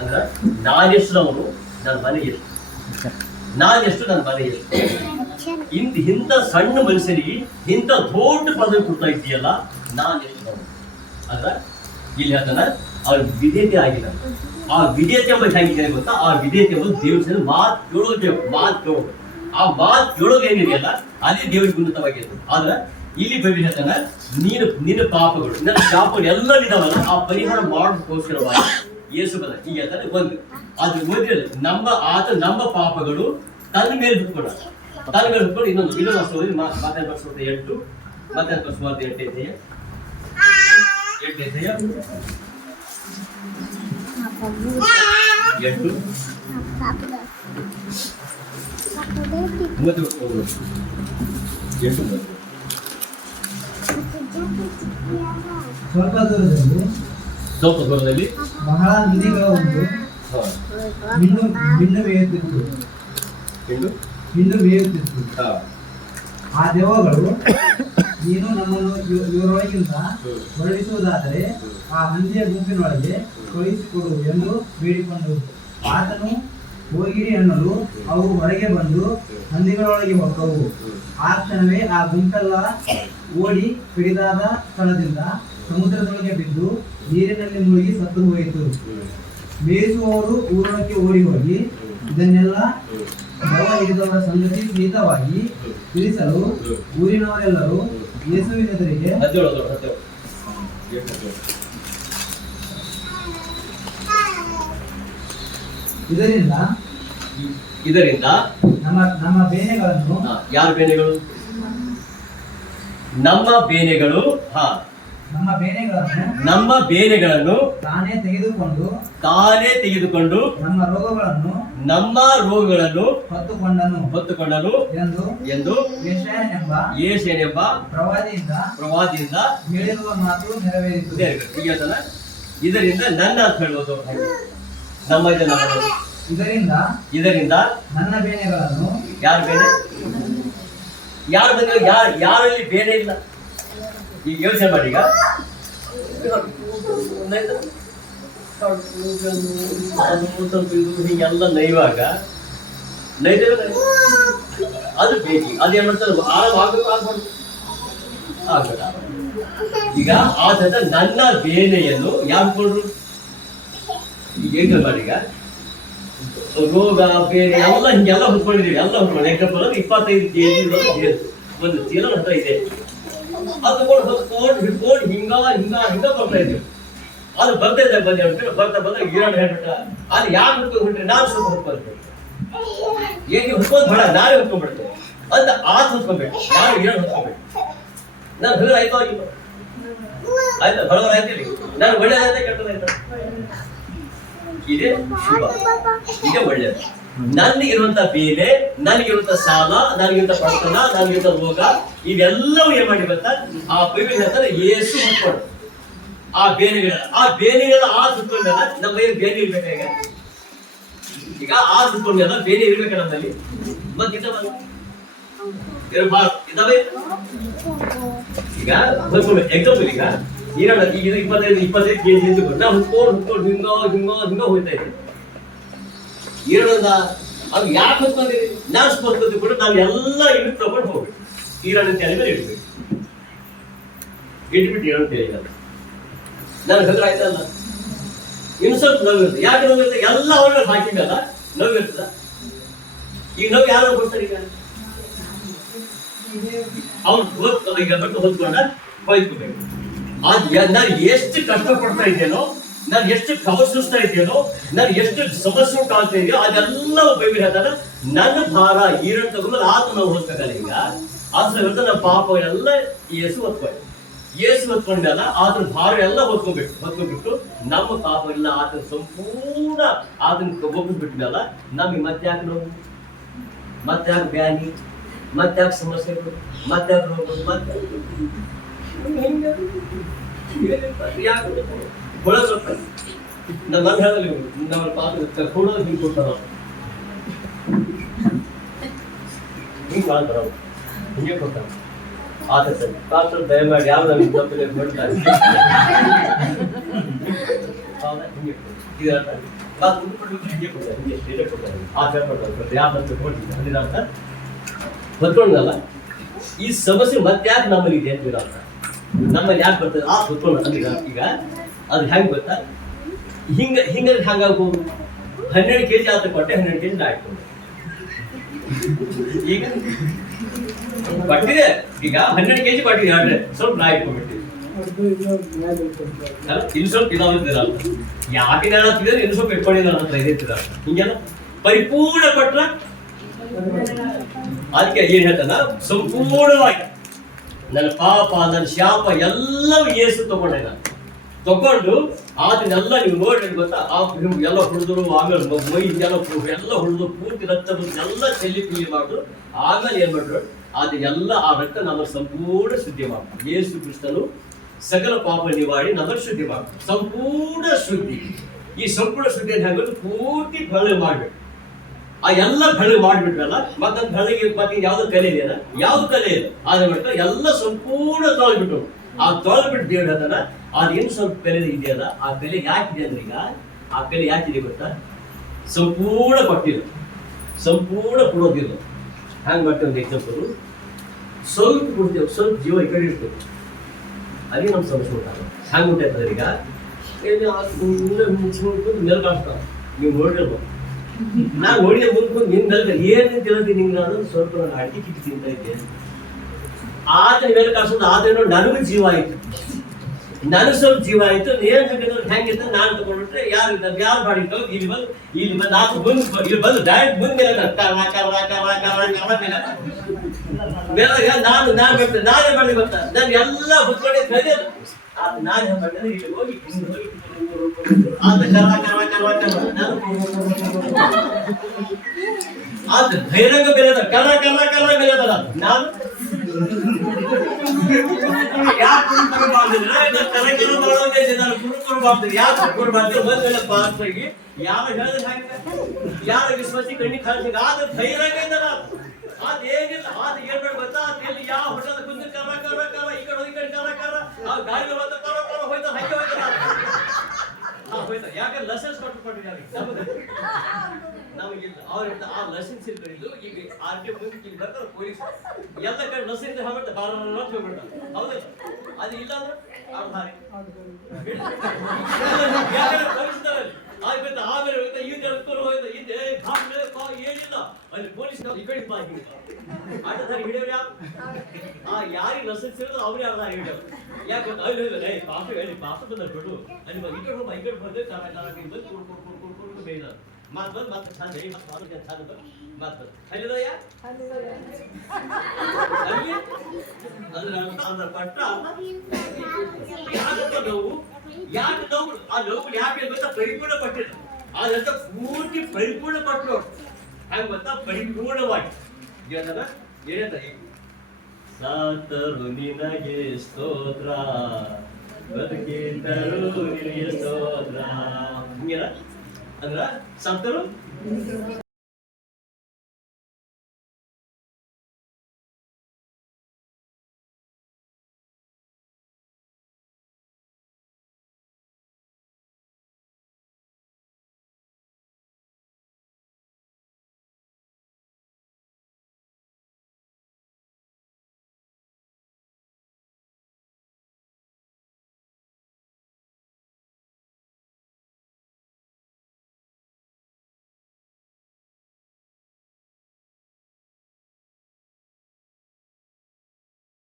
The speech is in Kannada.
ಅಂದ್ರೆ ನಾನೆಷ್ಟು ನಮ್ಮನು, ನನ್ನ ಮನೆ ಎಷ್ಟು, ನಾನೆಷ್ಟು ನನ್ನ ಮನೆ ಎಷ್ಟು. ಇಂಥ ಸಣ್ಣ ಮನುಷ್ಯನಿಗೆ ಇಂಥ ದೊಡ್ಡ ಪದವಿ ಕೊಡ್ತಾ ಇದೆಯಲ್ಲ, ನಾನೆಷ್ಟು ನಮ್ಮನು ಅಂದ್ರೆ ಇಲ್ಲಿ ಹೇಳ್ತಾನ ಅವ್ರ ವಿಧೇಯತೆ ಆಗಿಲ್ಲ. ಆ ವಿಧೇಯತೆ ಎಂಬ ಹೆಂಗಿದ್ದಾರೆ ಗೊತ್ತಾ? ಆ ವಿಧೇಯತೆ ಎಂಬುದು ದೇವ್ರ ಮಾತು ಕೇಳೋದು, ಮಾತು ಕೇಳೋದು. ಆ ಮಾತು ಕೇಳೋದು ಏನಿದೆಯಲ್ಲ ಅದೇ ದೇವರಿಗೆ ಉನ್ನತವಾಗಿದೆ. ಆದ್ರೆ ಇಲ್ಲಿ ಬೈಬಲ್ ಹೇಳ್ತಾನ, ನಿನ್ನ ಪಾಪಗಳು, ನಿನ್ನ ಶಾಪಗಳು ಎಲ್ಲ ಇದಾವಲ್ಲ, ಆ ಪರಿಹಾರ ಮಾಡೋದಕ್ಕೋಸ್ಕರವಾಗಿ ಯೇಸು ಬಂದ. ಈಗ ಹೇಳ್ತಾನೆ ಒಂದು ಅದು ಓದಿರಲ್ಲ, ನಮ್ಮ ಪಾಪಗಳು ತನ್ನ ಮೇಲೆ ಹುಟ್ಕೊಂಡ, ತನ್ನ ಮೇಲೆ ಹುಟ್ಕೊಂಡು ಇನ್ನೊಂದು ಮಾತಾಡಿ ಬರ್ಸೋದು 8 ಮಾತಾಡಿ ಬರ್ಸುವಂತ 8 ಅಧ್ಯಾಯ 8 ಅಧ್ಯಾಯ 8 ಸ್ವಲ್ಪ ದೂರದಲ್ಲಿ ಬಹಳ ನದಿಗಳ ಒಂದು ಬಿಂದು ಬೇಯುತ್ತಿತ್ತು. ಆ ದೆವ್ವಗಳು, ನೀನು ನಮ್ಮನ್ನು ಇವರೊಳಗಿಂದ ಹೊರಡಿಸುವುದಾದರೆ ಆ ಹಂದಿಯ ಗುಂಪಿನೊಳಗೆ ಕಳುಹಿಸಿಕೊಡು ಎಂದು ಬೇಡಿಕೊಂಡರು. ಆತನು ಹೋಗಿರಿ ಅನ್ನಲು ಅವು ಹೊರಗೆ ಬಂದು ಹಂದಿಗಳೊಳಗೆ ಹೊಕ್ಕವು. ಆ ಕ್ಷಣವೇ ಆ ಗುಂಪೆಲ್ಲ ಓಡಿ ಪಿಡಿದಾದ ಸ್ಥಳದಿಂದ ಸಮುದ್ರದೊಳಗೆ ಬಿದ್ದು ನೀರಿನಲ್ಲಿ ಮುಳುಗಿ ಸತ್ತು ಹೋಯಿತು. ಮೇಯಿಸುವವರು ಊರೊಳಕ್ಕೆ ಓಡಿ ಹೋಗಿ ಇದನ್ನೆಲ್ಲ ದೆವ್ವ ಹಿಡಿದವರ ಸಂಗತಿ ಸಹಿತವಾಗಿ ತಿಳಿಸಲು ಊರಿನವರೆಲ್ಲರೂ ಯೇಸುವಿನ ಎದುರಿಗೆ ಇದರಿಂದ ನಮ್ಮ ಬೇನೆಗಳನ್ನು, ಯಾರ ಬೇನೆಗಳು? ನಮ್ಮ ಬೇನೆಗಳನ್ನು ತಾನೇ ತೆಗೆದುಕೊಂಡು ನಮ್ಮ ರೋಗಗಳನ್ನು ಹೊತ್ತುಕೊಂಡನು ಎಂದು ಯೆಶಾಯನೆಂಬ ಪ್ರವಾದಿಯಿಂದ ಹೇಳಿರುವ ಮಾತು ನೆರವೇರಿತು. ಇದರಿಂದ ನನ್ನ ಅಂತ ಹೇಳ್ಬೋದು. ಇದರಿಂದ ನನ್ನ ಬೇನೆಗಳನ್ನು, ಯಾರ ಬೇನೆ? ಯಾರಲ್ಲಿ ಬೇನೆ ಇಲ್ಲ? ಈಗ ಯೋಚನೆ ಮಾಡಿ. ಈಗ ಹಿಂಗೆಲ್ಲ ನೈವಾಗ ಅದು ಬೇಕು. ಅದೇನ್ ಮಾಡ್ತಾರೆ, ಆರಾಮ ಆಗ್ಬೇಕು, ಆಗ್ಬೇಡ. ಈಗ ಆದ ನನ್ನ ಬೇನೆಯನ್ನು ಯಾರು ಕೊಡ್ರು? ಈಗ ಯೋಚನೆ ಮಾಡಿ. ಈಗ ರೋಗ ಬೇರೆ ಎಲ್ಲ ಹಿಂಗೆಲ್ಲ ಹೊತ್ಕೊಂಡಿದೀವಿ, ಎಲ್ಲ ಹೊತ್ಕೊಂಡು ಎಕ್ಸಾಂಪಲ್ 25 kg ಒಂದು ಚೀಲ ಹತ್ರ ಇದೆ. ಅದು ಹಿಡ್ಕೊಂಡು ಹಿಂಗ ಬರ್ತಾ ಇದ್ದೀವಿ. ಅದು ಬರ್ತಾ ಇದೆ ಬರ್ತಾ ಈರಾಣ ಹೇಳ್ಬಿಟ್ಟ. ಅದು ಯಾರು ಹೊತ್ಕೊಂಡ್ಬಿಟ್ರೆ ನಾನು ಸ್ವಲ್ಪ ಹೊತ್ಕೊಳ್ತೇವೆ. ಏನು ಹೊತ್ಕೊಂಡ್ ಬೇಡ, ನಾನೇ ಹೊತ್ಕೊಂಡ್ಬಿಡ್ತೇವೆ ಅಂತ ಹೊತ್ಕೊಬೇಕು. ಯಾರು ಈರಾಣ ಹೊತ್ಕೊಬೇಕು. ನಾನು ಹೊರ ಆಯ್ತು ಆಗಿಲ್ಲ, ಆಯ್ತಾ ಹೊರಗಡೆ ಆಯ್ತಿಲ್ಲ. ನಾನು ಒಳ್ಳೇದಾಯ್ತಾ ಕೆಟ್ಟದಾಯ್ತಾ? ಇದೇ ಶುಭ, ಇದೇ ಒಳ್ಳೇದು. ನನಗಿರುವಂತ ಬೇಲೆ, ನನಗಿರುವಂತ ಸಾಲ, ನನಗಿರುವಂತ ಬಡತನ, ನನಗಿರುವಂತ ರೋಗ, ಇವೆಲ್ಲವೂ ಏನ್ ಮಾಡಿ ಗೊತ್ತಾ? ಆ ಬೈಬಲ್ ಹೇಳ್ತಾರೆ ಯೇಸು ಹೊತ್ಕೊಂಡು ಆ ಬೇನೆಗಳ ಸುತ್ತಕೊಂಡೆಲ್ಲ ನಮ್ಮ ಬೇನೆ ಇರ್ಬೇಕಾಗ. ಈಗ ಸುತ್ತಕೊಂಡೆಲ್ಲ ಬೇನೆ ಇರ್ಬೇಕ ನಮ್ಮಲ್ಲಿ. ಮತ್ತೆ ಇದಾವೆ ಈಗ ಎಕ್ಸಾಂಪಲ್. ಈಗ ನೀರನ್ನ ಈಗ 25 kg ಇದ್ದು ನಾವು ಹೊತ್ಕೊಂಡು ಹಿಂಗ ಹೋಗ್ತಾ ಇದ್ದೀವಿ. ಈರಣ್ಣ ಅದು ಯಾಕೆ ಹೊತ್ಕೊಂಡಿರಿ? ನಾನು ಹೊತ್ಕೊಂಡು ಕೂಡ ನಾವು ಎಲ್ಲ ಇಟ್ಟು ತಗೊಂಡು ಹೋಗ್ಬೇಕು. ಈರಣ್ಣ ತಲೆ ಮೇಲೆ ಇಡ್ಬೇಕು. ಇಟ್ಬಿಟ್ಟು ಈರಣ್ಣ ತಲೆ ನಾನು ಹೆದ್ರ ಆಯ್ತಲ್ಲ. ಇನ್ನು ಸ್ವಲ್ಪ ನೋವು ಇರುತ್ತೆ. ಯಾಕೆ ನೋವು ಇರುತ್ತೆ? ಎಲ್ಲ ಅವ್ರ ಹಾಕಿದ್ದಲ್ಲ ನೋವು ಇರ್ತದ. ಈಗ ನೋವು ಯಾರು ಕೊಡ್ತಾರೆ? ಈಗ ಅವ್ನು ಈಗ ಬಟ್ಟು ಹೊತ್ಕೊಂಡ ಹೋಯ್ಕೋಬೇಕು. ನಾನು ಎಷ್ಟು ಕಷ್ಟ ಪಡ್ತಾ ಇದ್ದೇನೋ, ನಾನು ಎಷ್ಟು ಕವಸಿಸ್ತಾ ಇದ್ದೇನೋ, ನಾನು ಎಷ್ಟು ಸಮಸ್ಯೆ ಉಂಟಾಗ್ತಾ ಇದೆಯೋ ಅದೆಲ್ಲ ಬೈಬಲ್ ಹೇಳ್ತಾನೆ. ನನ್ನ ಭಾರ ಈರನ್ನು ತಗೊಂಡು ಆತ ನಾವು ಹೊತ್ಬೇಕಲ್ಲ. ಈಗ ಆತ ನಮ್ಮ ಪಾಪ ಎಲ್ಲ ಯೇಸು ಹೊತ್ಕೊಂಡಲ್ಲ, ಆತನ ಭಾರ ಎಲ್ಲ ಹೊತ್ಕೊಂಡ್ಬಿಟ್ಟು ನಮ್ಮ ಪಾಪ ಎಲ್ಲ ಆತನ ಸಂಪೂರ್ಣ ಆತನ ಒಪ್ಪಿಸ್ಬಿಟ್ಟಿದಲ್ಲ. ನಮಗೆ ಮತ್ತ್ಯಾಕೆ ನೋವು, ಮತ್ತ್ಯಾಕೆ ಬ್ಯಾನಿ, ಮತ್ತ್ಯಾಕೆ ಸಮಸ್ಯೆಗಳು, ಮತ್ತ್ಯಾಕೆ ರೋಗಗಳು, ಮತ್ತೆ ನಮ್ಮ ಹೇಳಲಿ ನಮ್ಮ ಪಾತ್ರ ಕೊಡೋದು ಹಿಂಗೆ ಕೊಡ್ತಾರ, ಹಿಂಗೆ ಮಾಡ್ತಾರ, ಹಿಂಗೆ ಕೊಡ್ತಾರ. ಆತ ಸರಿ ಪಾತ್ರ ದಯಮಾಡಿ ಯಾವ ನಮಗೆ ತಪ್ಪಿಲ್ಲ ಮಾಡ್ತಾರೆ. ಹಿಂಗೆ ದುಡ್ಡು ಕೊಡ್ಬೇಕು ಹೀಗೆ ಕೊಡ್ತಾರೆ, ಹಿಂಗೆ ಸ್ಟೇಟೇ ಕೊಡ್ತಾರೆ, ಆ ಥರ ಕೊಡ್ತಾರೆ, ಯಾವ್ದಂತ ಕೊಡ್ತೀನಿ ಅದ್ರ ಅರ್ಥ ಹೊತ್ಕೊಂಡಲ್ಲ. ಈ ಸಮಸ್ಯೆ ಮತ್ತೆ ಯಾಕೆ ನಮ್ಮಲ್ಲಿ ಇದೆ ಅಂತ ಅರ್ಥ. ನಮ್ಮಲ್ಲಿ ಯಾಕೆ ಬರ್ತದೆ ಆ ಹೊತ್ಕೊಂಡು ಅಂದ್ರೆ ಈಗ ಅದು ಹೆಂಗೆ ಗೊತ್ತಾ, ಹಿಂಗಂದ್ರೆ ಹಂಗಾಗ್ಬೋದು. 12 kg ಆತ ಕೊಟ್ಟೆ, 12 kg ಆಯ್ತು. ಈಗ ಬಟ್ಟಿದೆ, ಈಗ 12 kg ಬಟ್ಟಿದೆ ಆಡ್ರೆ ಸ್ವಲ್ಪ ನಾ ಇಟ್ಕೊಂಡ್ಬಿಟ್ಟಿದೆ, ಇನ್ನು ಸ್ವಲ್ಪ ಇದಾಗುತ್ತಿಲ್ಲ. ಯಾಕೆ ನಾನು ತಿಂದ್ರೆ ಇನ್ನು ಸ್ವಲ್ಪ ಇಟ್ಕೊಂಡಿಲ್ಲ ನನ್ನ ಹತ್ರ ಇದಿರ್ತಿದ. ಹಿಂಗೆಲ್ಲ ಪರಿಪೂರ್ಣ ಪಟ್ರ ಅದಕ್ಕೆ ಏನ್ ಹೇಳ್ತಾನ, ಸಂಪೂರ್ಣವಾಗಿ ನನ್ನ ಪಾಪ ನನ್ನ ಶಾಪ ಎಲ್ಲವೂ ಏಸು ತಗೊಂಡೆ. ನಾನು ತಗೊಂಡು ಅದನ್ನೆಲ್ಲ ನೀವು ನೋಡಿ ಗೊತ್ತಾ, ಎಲ್ಲ ಹುಳಿದ್ರು, ಆಮೇಲೆ ಮೈ ಎಲ್ಲ ಹುಳಿದು ಪೂರ್ತಿ ರಕ್ತ ಎಲ್ಲ ಚೆಲ್ಲಿ ಪೀಲಿ ಮಾಡು. ಆಮೇಲೆ ಏನ್ ಮಾಡ್ರು, ಅದನ್ನೆಲ್ಲ ಆ ರಕ್ತ ನಮ್ಮ ಸಂಪೂರ್ಣ ಶುದ್ಧಿ ಮಾಡ್ತಾರೆ. ಯೇಸು ಕ್ರಿಸ್ತನು ಸಕಲ ಪಾಪ ನಿವಾರಿ ನಮ್ಮನ್ನು ಶುದ್ಧಿ ಮಾಡ್ತಾರೆ, ಸಂಪೂರ್ಣ ಶುದ್ಧಿ. ಈ ಸಂಪೂರ್ಣ ಶುದ್ಧಿಯನ್ನು ಹೆಂಗಂದ್ರೆ ಪೂರ್ತಿ ಬೆಳಗ್ಗೆ ಮಾಡ್ಬೇಕು. ಆ ಎಲ್ಲ ಬೆಳಗ್ಗೆ ಮಾಡಿಬಿಟ್ರಲ್ಲ, ಮತ್ತೆ ಬೆಳಗ್ಗೆ ಮತ್ತೆ ಯಾವ್ದು ಕಲೆ ಇದೆಯಲ್ಲ, ಯಾವ್ದು ಕಲೆ ಇಲ್ಲ ಆದ್ರೆ ಮಾಡ್ತಾರೆ ಎಲ್ಲ ಸಂಪೂರ್ಣ ತೊಳೆದ್ಬಿಟ್ಟು. ಆ ತೊಳೆದ್ಬಿಟ್ಟು ದೇವ್ರು ಹೇಳ್ತಾನ, ಅದೇನು ಸ್ವಲ್ಪ ಕಲೆ ಇದೆಯಲ್ಲ, ಆ ಕಲೆ ಯಾಕಿದೆ ಅಂದ್ರೆ, ಈಗ ಆ ಕಲೆ ಯಾಕಿದೆ ಗೊತ್ತಾ, ಸಂಪೂರ್ಣ ಕೊಟ್ಟಿಲ್ಲ, ಸಂಪೂರ್ಣ ಕೊಡೋದಿಲ್ಲ. ಹ್ಯಾಂಗ್ ಮಾಡ್ತೇವೆ ಒಂದು ಎಕ್ಸಾಂಪಲ್, ಸ್ವಲ್ಪ ಕೊಡ್ತೇವೆ, ಸ್ವಲ್ಪ ಜೀವ ಈ ಕಡೆ ಇರ್ತೇವೆ, ಅದೇ ನಮ್ಮ ಸಮಸ್ಯೆ ಉಂಟಾಗ. ಹ್ಯಾಂಗ್ ಉಂಟಾಯ್ತಂದ್ರೆ, ಈಗ ಮೇಲೆ ಕಾಣಿಸ್ತಾವ, ನೀವು ನೋಡಿರ್ಬೋದು. ನಾ ನೋಡಿದ ಮುಂದ್ಕೊಂಡು ನಿನ್ ಮೇಲೆ ಏನ್ ತಿಳದಿ ನಿಂಗೆ ನಾನು ಸ್ವಲ್ಪ ನಾನು ಅಡ್ಡಿ ಕಿಕ್ಕಿ ತಿಂತ ಇದ್ದೆ, ಆದ್ರೆ ಮೇಲೆ ಕಾಣಿಸೋದು. ಆದ್ರೆ ನನಗೂ ಜೀವ ಆಯ್ತು, ನನಗೆ ಸ್ವಲ್ಪ ಜೀವ ಆಯ್ತು. ನೇರ ಹೆಂಗಿತ್ತು ನಾನು ತಗೊಂಡ್ಬಿಟ್ರೆ ಯಾರು ಬಾಡಿಗೆ ಇಲ್ಲಿ ಬಂದು ನಾಲ್ಕು ಮುಂದೆ ಇಲ್ಲಿ ಬಂದು ಡೈರೆಕ್ಟ್ ಮುಂದೆ ನಾನು ಬರ್ತೇನೆ, ನಾನೇ ಮಾಡಿ ಬರ್ತ ನಾನು ಎಲ್ಲ ಹುತ್ಕೊಂಡೆ ಕಲಿಯೋದು. ನಾನೇ ಮಾಡಿದ್ರೆ ಇಲ್ಲಿ ಹೋಗಿ ಅದು ಬಹಿರಂಗ ಬೆಲೆ ಕರ ಬೆಲೆ ನಾನು ಯಾರ ವಿಶ್ವಾಸಿ ಕಣ್ಣಿ ಕಾಣಿಸಿದ ಆದ್ರೆ ಬಹಿರಂಗ ಅದೇನಿಲ್ಲ. ಅದು ಏನ್ ಬೇಡ ಗೊತ್ತಾ, ಅದ್ರಲ್ಲಿ ಯಾವ ಹೊಟ್ಟದ ಕುಂದು ಕರ ಈ ಕಡೆ ಈ ಕಡೆ ಕರ ಗಾಳಿ ಹೋಯ್ತ ಹೋಯ್ತ ಹಂಗೆ ಹೋಯ್ತ. ಯಾಕಂದ್ರೆ ಲೈಸೆನ್ಸ್ ಕೊಟ್ಟಿದ್ದಾರೆ ನಮಗಿಲ್ಲ, ಅವ್ರಿಂದ ಆ ಲೈಸೆನ್ಸ್ ಇಲ್ಗಳಿದ್ದು. ಈಗ ಆರ್ಟಿ ಮುಂದೆ ಇಲ್ಲಿ ಬರ್ತಾರೆ ಪೊಲೀಸ್, ಎಲ್ಲ ಕಡೆ ಲೈಸೆನ್ಸ್ ಹೋಗ್ಬಿಡ್ತಾರೆ, ಬಾರ ಹೋಗ್ಬಿಡ್ತಾರೆ. ಹೌದಲ್ಲ, ಅದು ಇಲ್ಲ ಅಂದ್ರೆ ಪೊಲೀಸ್ ಆಗ್ಬಿಡ್ತಾ. ಆಮೇಲೆ ಹೋಯ್ತಾ ಈ ಹೋಯ್ತಾ ಹಿಂದೆ ಏನಿಲ್ಲ, ಅಲ್ಲಿ ಪೊಲೀಸ್ ಈ ಕಡೆ ಆಟ ಹಿಡಿಯೋರು ಯಾರು, ಯಾರಿಗೆ ಲೈಸೆನ್ಸ್ ಇರೋದು ಅವ್ರೇ ಅರ್ಧ ಹಿಡಿಯೋರು. ಯಾಕೆ ಅಲ್ಲಿ ಪಾಪ ಹೇಳಿ ಪಾಪ ಬಂದ್ರೆ ಬಿಡು, ಅಲ್ಲಿ ಈ ಕಡೆ ಈ ಕಡೆ ಬಂದು ಬಂದು ಬೇಡ ಮಾತು ಬಂದು ಮತ್ತೆ ಚಂದ ಚಂದ ಮಾತು ಅಲ್ಲಿದಯ್ಯ ಅದ್ರ ಪಟ್ಟ ಯಾಕೆ ನೋವು, ಆ ನೋವು ಯಾಕೆ ಗೊತ್ತಾ, ಪರಿಪೂರ್ಣ ಪಟ್ಟಿಲ್ಲ. ಆದಂತ ಪೂರ್ತಿ ಪರಿಪೂರ್ಣ ಪಟ್ಟು ಹಂಗ ಗೊತ್ತಾ, ಪರಿಪೂರ್ಣವಾಗಿ ಹೇಳ್ತಾರೆ. ಸಾತರು ನಿನಗೆ ಸ್ತೋತ್ರ, ಬದುಕಿದ್ದರು ನಿನಗೆ ಸ್ತೋತ್ರ. ಹಿಂಗೇನ ಅಂದ್ರ ಸತ್ತರು